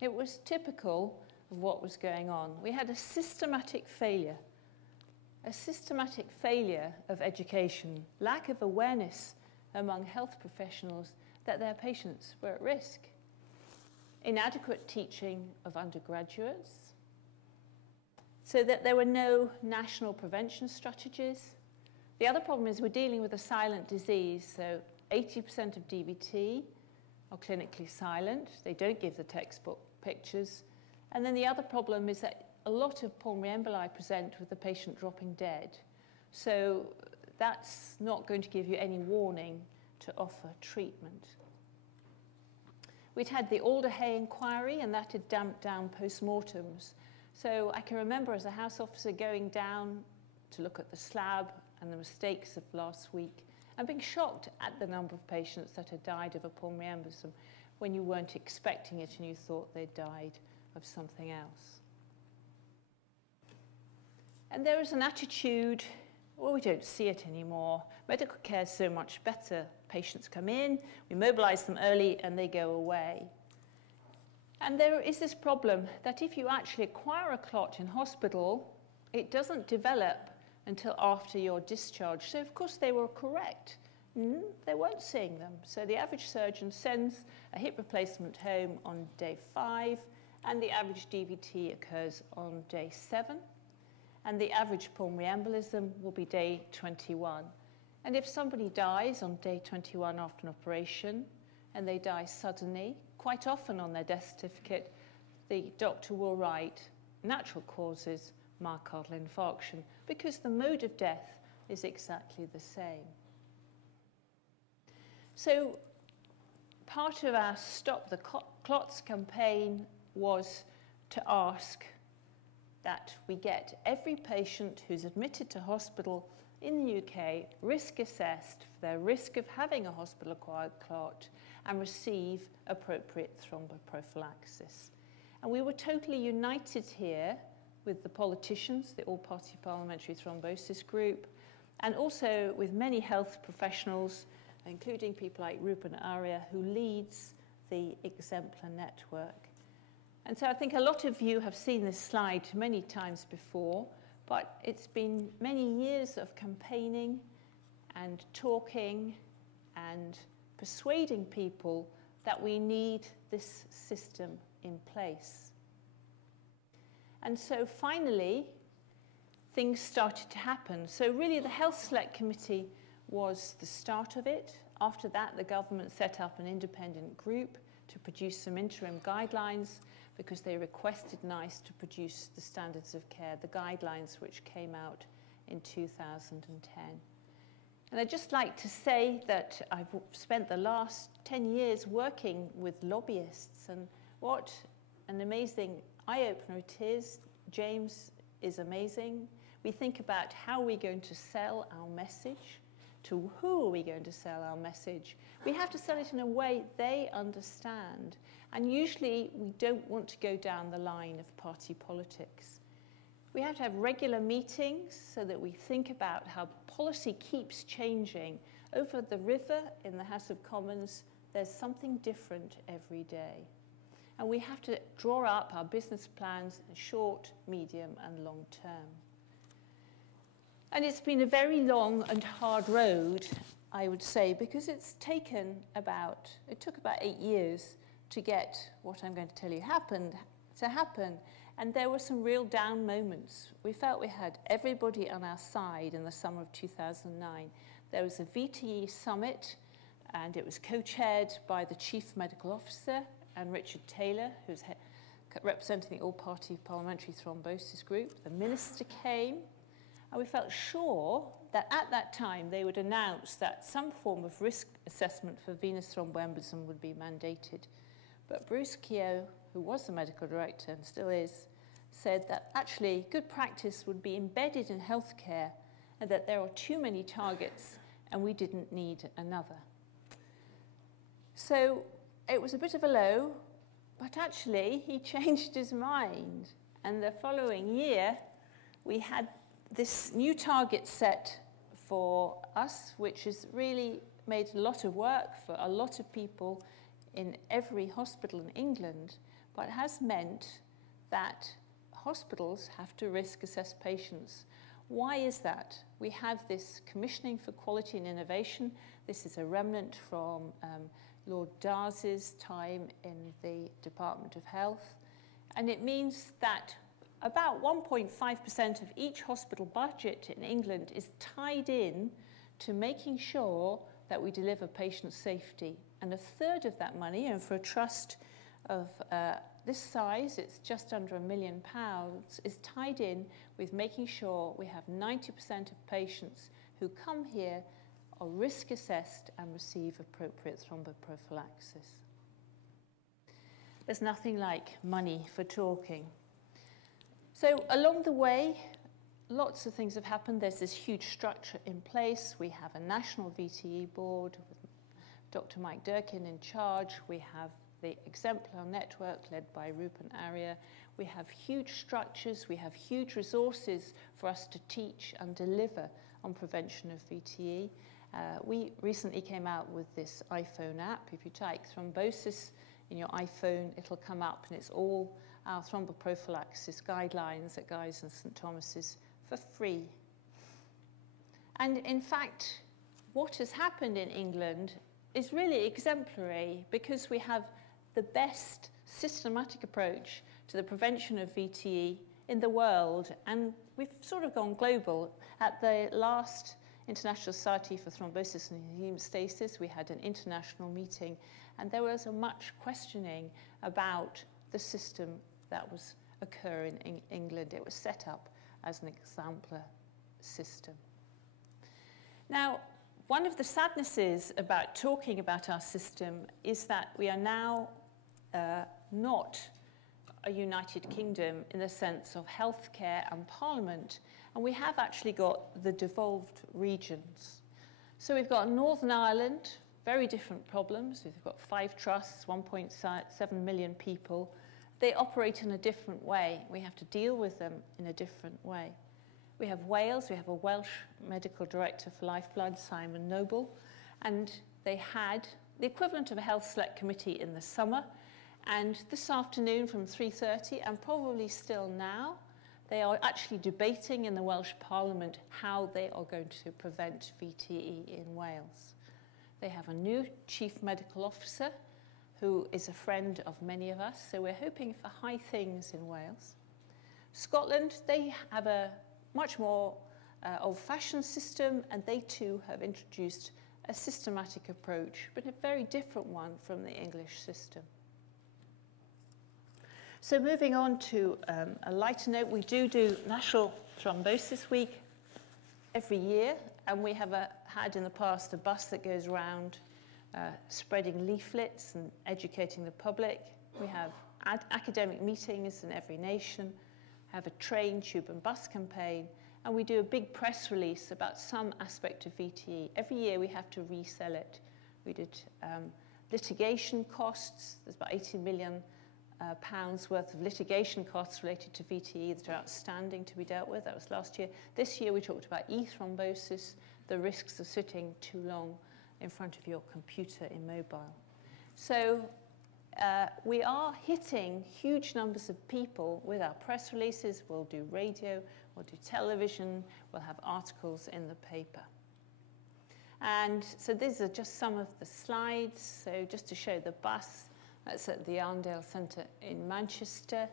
It was typical of what was going on. We had a systematic failure of education, lack of awareness among health professionals that their patients were at risk, inadequate teaching of undergraduates, so that there were no national prevention strategies, The other problem is we're dealing with a silent disease, so 80% of DVT are clinically silent. They don't give the textbook pictures. And then the other problem is that a lot of pulmonary emboli present with the patient dropping dead. So that's not going to give you any warning to offer treatment. We'd had the Alder-Hay inquiry, and that had damped down postmortems. So I can remember as a house officer going down to look at the slab and the mistakes of last week and being shocked at the number of patients that had died of a pulmonary embolism when you weren't expecting it and you thought they'd died of something else. And there is an attitude, well, we don't see it anymore. Medical care is so much better. Patients come in, we mobilize them early, and they go away. And there is this problem that if you actually acquire a clot in hospital, it doesn't develop until after your discharge. So, of course, they were correct. They weren't seeing them. So the average surgeon sends a hip replacement home on day 5, and the average DVT occurs on day 7. And the average pulmonary embolism will be day 21. And if somebody dies on day 21 after an operation, and they die suddenly, quite often on their death certificate, the doctor will write natural causes, myocardial infarction, because the mode of death is exactly the same. So part of our Stop the Clots campaign was to ask that we get every patient who's admitted to hospital in the UK risk assessed for their risk of having a hospital-acquired clot and receive appropriate thromboprophylaxis. And we were totally united here with the politicians, the All-Party Parliamentary Thrombosis Group, and also with many health professionals, including people like Ruben Aria, who leads the Exemplar Network. And so I think a lot of you have seen this slide many times before, but it's been many years of campaigning and talking and persuading people that we need this system in place. And so finally, things started to happen. So really the Health Select Committee was the start of it. After that, the government set up an independent group to produce some interim guidelines because they requested NICE to produce the standards of care, the guidelines which came out in 2010. And I'd just like to say that I've spent the last 10 years working with lobbyists, and what an amazing eye-opener it is. James is amazing. We think about how we're going to sell our message, to who are we going to sell our message. We have to sell it in a way they understand. And usually we don't want to go down the line of party politics. We have to have regular meetings so that we think about how policy keeps changing. Over the river in the House of Commons, there's something different every day. And we have to draw up our business plans in short, medium, and long term. And it's been a very long and hard road, I would say, because it took about 8 years to get what I'm going to tell you to happen. And there were some real down moments. We felt we had everybody on our side in the summer of 2009. There was a VTE summit, and it was co-chaired by the Chief Medical Officer and Richard Taylor, who's representing the All-Party Parliamentary Thrombosis Group. The minister came, and we felt sure that at that time they would announce that some form of risk assessment for venous thromboembolism would be mandated. But Bruce Keogh, who was the medical director and still is, said that actually good practice would be embedded in healthcare and that there are too many targets and we didn't need another. So it was a bit of a low, but actually he changed his mind. And the following year, we had this new target set for us, which has really made a lot of work for a lot of people in every hospital in England, but has meant that hospitals have to risk assess patients. Why is that? We have this Commissioning for Quality and Innovation. This is a remnant from Lord Darcy's time in the Department of Health. And it means that about 1.5% of each hospital budget in England is tied in to making sure that we deliver patient safety. And a third of that money, and for a trust of this size, it's just under £1 million, is tied in with making sure we have 90% of patients who come here are risk assessed and receive appropriate thromboprophylaxis. There's nothing like money for talking. So along the way, lots of things have happened. There's this huge structure in place. We have a national VTE board with Dr. Mike Durkin in charge. We have the Exemplar network led by Rupert Arya. We have huge structures. We have huge resources for us to teach and deliver on prevention of VTE. We recently came out with this iPhone app. If you type thrombosis in your iPhone, it'll come up, and it's all our thromboprophylaxis guidelines at Guy's and St Thomas's for free. And in fact, what has happened in England is really exemplary, because we have the best systematic approach to the prevention of VTE in the world, and we've sort of gone global. At the last International Society for Thrombosis and Haemostasis, we had an international meeting, and there was much questioning about the system that was occurring in England. It was set up as an exemplar system. Now, one of the sadnesses about talking about our system is that we are now not a United Kingdom in the sense of healthcare and Parliament, and we have actually got the devolved regions. So we've got Northern Ireland, very different problems. We've got 5 trusts, 1.7 million people. They operate in a different way. We have to deal with them in a different way. We have Wales. We have a Welsh medical director for Lifeblood, Simon Noble, and they had the equivalent of a health select committee in the summer. And this afternoon from 3:30, and probably still now, they are actually debating in the Welsh Parliament how they are going to prevent VTE in Wales. They have a new chief medical officer who is a friend of many of us, so we're hoping for high things in Wales. Scotland, they have a much more old-fashioned system, and they too have introduced a systematic approach, but a very different one from the English system. So moving on to a lighter note, we do National Thrombosis Week every year, and we have had in the past a bus that goes around spreading leaflets and educating the public. We have academic meetings in every nation, have a train, tube and bus campaign, and we do a big press release about some aspect of VTE. Every year we have to resell it. We did litigation costs. There's about 80 million pounds worth of litigation costs related to VTE that are outstanding to be dealt with. That was last year. This year we talked about e-thrombosis, the risks of sitting too long in front of your computer in mobile. So we are hitting huge numbers of people with our press releases. We'll do radio, we'll do television, we'll have articles in the paper. And so these are just some of the slides. So just to show the bus, that's at the Arndale Centre in Manchester.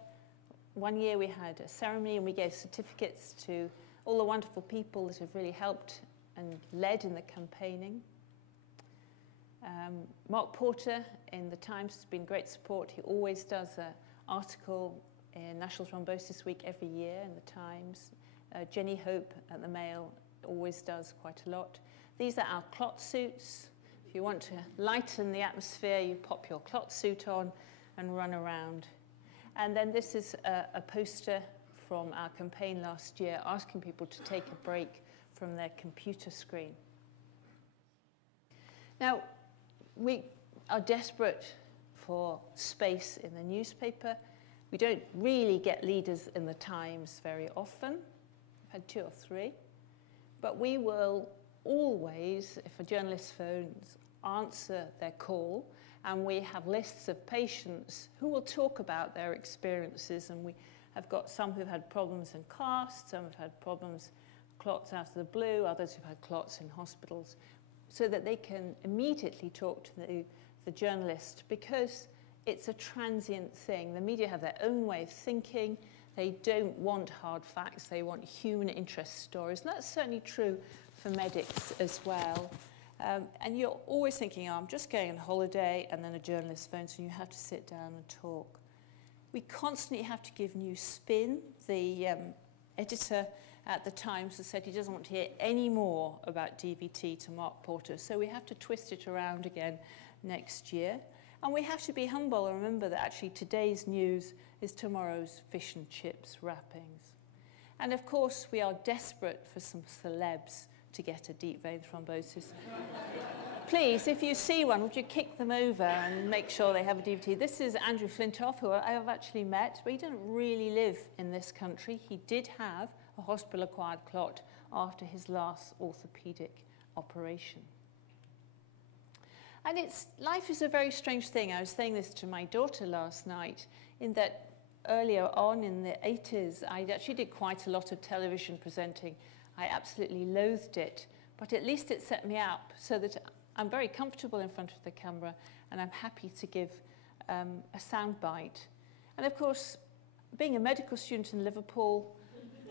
One year we had a ceremony and we gave certificates to all the wonderful people that have really helped and led in the campaigning. Mark Porter in the Times has been great support. He always does an article in National Thrombosis Week every year in the Times. Jenny Hope at the Mail always does quite a lot. These are our clot suits. If you want to lighten the atmosphere, you pop your clot suit on and run around. And then this is a poster from our campaign last year asking people to take a break from their computer screen. Now, we are desperate for space in the newspaper. We don't really get leaders in the Times very often. We've had 2 or 3. But we will always, if a journalist phones, answer their call, and we have lists of patients who will talk about their experiences, and we have got some who've had problems in casts, some have had problems, clots out of the blue, others who've had clots in hospitals, so that they can immediately talk to the journalist, because it's a transient thing. The media have their own way of thinking. They don't want hard facts. They want human interest stories. And that's certainly true for medics as well. And you're always thinking, oh, I'm just going on holiday, and then a journalist phones and you have to sit down and talk. We constantly have to give new spin. The editor at the Times has said he doesn't want to hear any more about DVT to Mark Porter, so we have to twist it around again next year. And we have to be humble and remember that actually today's news is tomorrow's fish and chips wrappings. And of course, we are desperate for some celebs to get a deep vein thrombosis. Please, if you see one, would you kick them over and make sure they have a DVT? This is Andrew Flintoff, who I have actually met, but he didn't really live in this country. He did have a hospital-acquired clot after his last orthopedic operation. And life is a very strange thing. I was saying this to my daughter last night, in that earlier on in the 80s, I actually did quite a lot of television presenting. I absolutely loathed it, but at least it set me up so that I'm very comfortable in front of the camera and I'm happy to give a soundbite. And of course, being a medical student in Liverpool,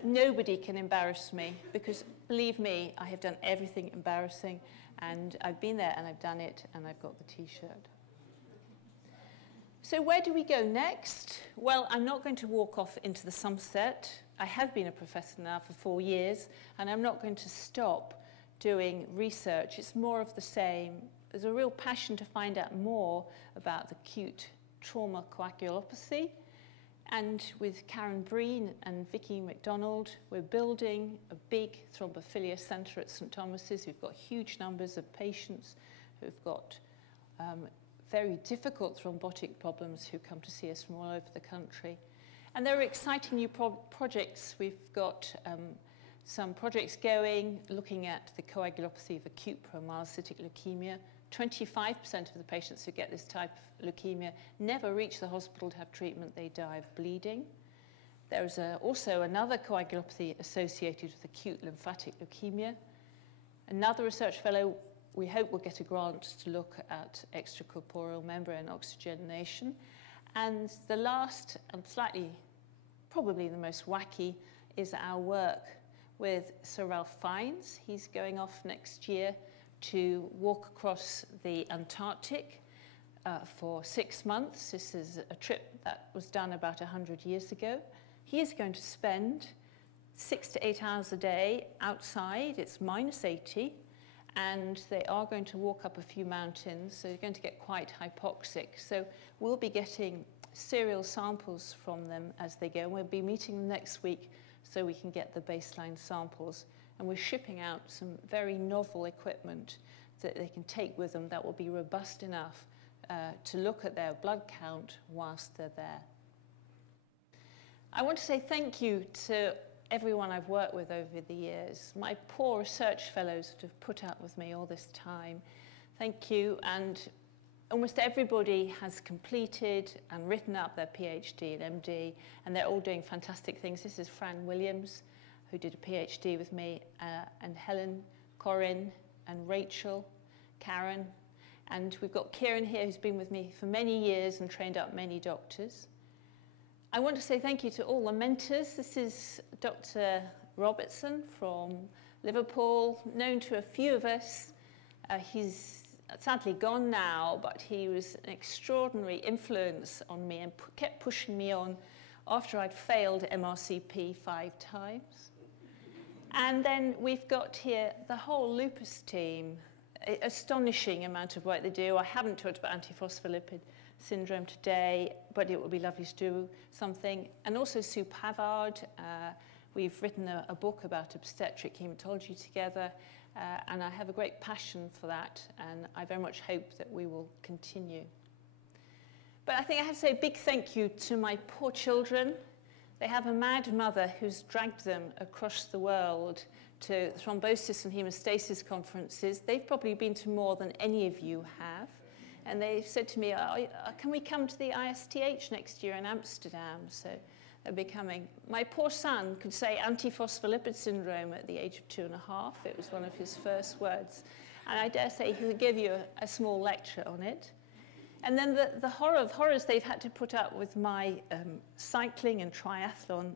nobody can embarrass me because, believe me, I have done everything embarrassing and I've been there and I've done it and I've got the T-shirt. So where do we go next? Well, I'm not going to walk off into the sunset. I have been a professor now for 4 years, and I'm not going to stop doing research. It's more of the same. There's a real passion to find out more about the acute trauma coagulopathy. And with Karen Breen and Vicky MacDonald, we're building a big thrombophilia centre at St Thomas's. We've got huge numbers of patients who've got very difficult thrombotic problems who come to see us from all over the country. And there are exciting new projects. We've got some projects going, looking at the coagulopathy of acute promyelocytic leukemia. 25% of the patients who get this type of leukemia never reach the hospital to have treatment. They die of bleeding. There's also another coagulopathy associated with acute lymphatic leukemia. Another research fellow, we hope, will get a grant to look at extracorporeal membrane oxygenation. And the last, and slightly, probably the most wacky, is our work with Sir Ralph Fiennes. He's going off next year to walk across the Antarctic for 6 months. This is a trip that was done about 100 years ago. He is going to spend 6 to 8 hours a day outside. It's -80. And they are going to walk up a few mountains, so they're going to get quite hypoxic. So we'll be getting serial samples from them as they go. We'll be meeting them next week so we can get the baseline samples. And we're shipping out some very novel equipment that they can take with them that will be robust enough to look at their blood count whilst they're there. I want to say thank you to everyone I've worked with over the years, my poor research fellows that have put up with me all this time. Thank you. And almost everybody has completed and written up their PhD and MD, and they're all doing fantastic things. This is Fran Williams, who did a PhD with me, and Helen, Corinne, and Rachel, Karen. And we've got Kieran here, who's been with me for many years and trained up many doctors. I want to say thank you to all the mentors. This is Dr. Robertson from Liverpool, known to a few of us. He's sadly gone now, but he was an extraordinary influence on me and kept pushing me on after I'd failed MRCP 5 times. And then we've got here the whole Lupus team, astonishing amount of work they do. I haven't talked about antiphospholipid syndrome today, but it would be lovely to do something. And also Sue Pavard. We've written a book about obstetric haematology together, and I have a great passion for that, and I very much hope that we will continue. But I think I have to say a big thank you to my poor children. They have a mad mother who's dragged them across the world to Thrombosis and Haemostasis conferences. They've probably been to more than any of you have. And they said to me, can we come to the ISTH next year in Amsterdam? So they'll be coming. My poor son could say antiphospholipid syndrome at the age of 2.5. It was one of his first words. And I dare say he could give you a small lecture on it. And then the horror of horrors they've had to put up with my cycling and triathlon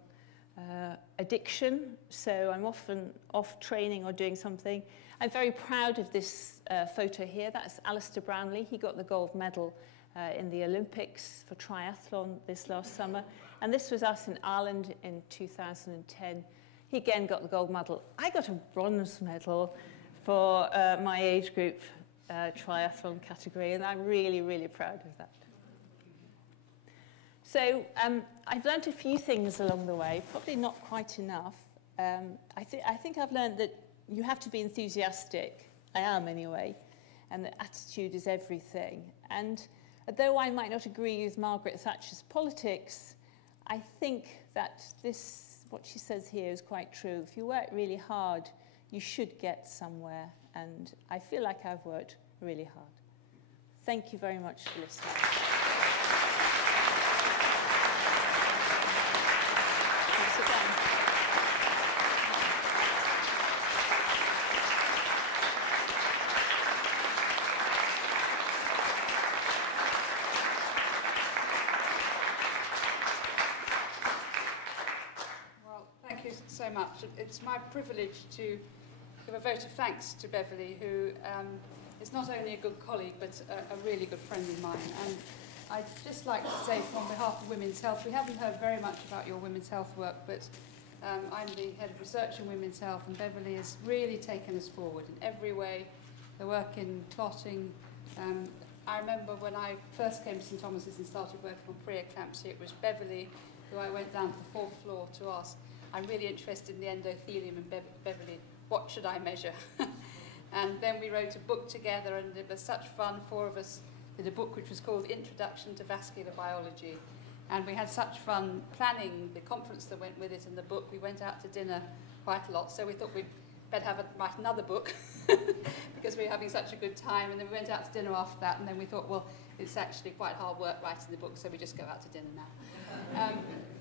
addiction. So I'm often off training or doing something. I'm very proud of this photo here. That's Alistair Brownlee. He got the gold medal in the Olympics for triathlon this last summer. And this was us in Ireland in 2010. He again got the gold medal. I got a bronze medal for my age group triathlon category, and I'm really, really proud of that. So I've learned a few things along the way, probably not quite enough. I think I've learned that you have to be enthusiastic. I am anyway, and that attitude is everything. And though I might not agree with Margaret Thatcher's politics, I think that what she says here is quite true. If you work really hard, you should get somewhere, and I feel like I've worked really hard. Thank you very much for listening. Thanks again. Well, thank you so much. It's my privilege to give a vote of thanks to Beverley, who is not only a good colleague, but a really good friend of mine. And I'd just like to say, on behalf of Women's Health, we haven't heard very much about your women's health work, but I'm the head of research in women's health, and Beverley has really taken us forward in every way. The work in clotting. I remember when I first came to St Thomas's and started working on pre-eclampsia, it was Beverley who I went down to the 4th floor to ask, I'm really interested in the endothelium, and Beverley, what should I measure? And then we wrote a book together, and it was such fun. 4 of us did a book which was called Introduction to Vascular Biology. And we had such fun planning the conference that went with it and the book. We went out to dinner quite a lot, so we thought we'd better write another book because we were having such a good time. And then we went out to dinner after that, and then we thought, well, it's actually quite hard work writing the book, so we just go out to dinner now.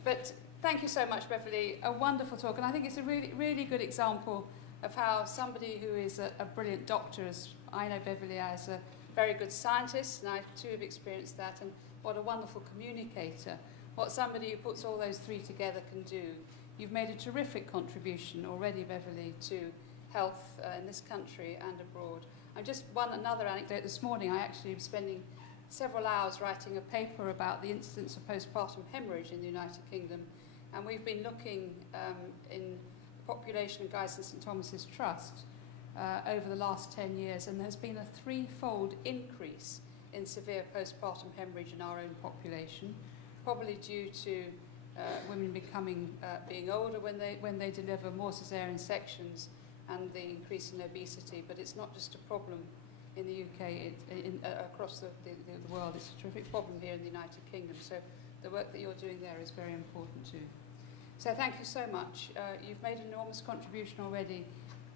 But thank you so much, Beverley. A wonderful talk, and I think it's a really, really good example of how somebody who is a brilliant doctor, as I know Beverley as a very good scientist, and I too have experienced that, and what a wonderful communicator, what somebody who puts all those 3 together can do. You've made a terrific contribution already, Beverley, to health in this country and abroad. Another anecdote this morning. I actually was spending several hours writing a paper about the incidence of postpartum hemorrhage in the United Kingdom, and we've been looking in population of guys in St Thomas's Trust over the last 10 years, and there's been a 3-fold increase in severe postpartum hemorrhage in our own population, probably due to women being older when they deliver, more caesarean sections, and the increase in obesity. But it's not just a problem in the UK, across the world. It's a terrific problem here in the United Kingdom. So the work that you're doing there is very important too. So thank you so much. You've made an enormous contribution already.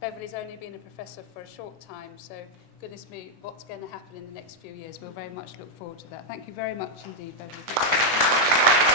Beverley's only been a professor for a short time, so goodness me, what's going to happen in the next few years? We'll very much look forward to that. Thank you very much indeed, Beverley.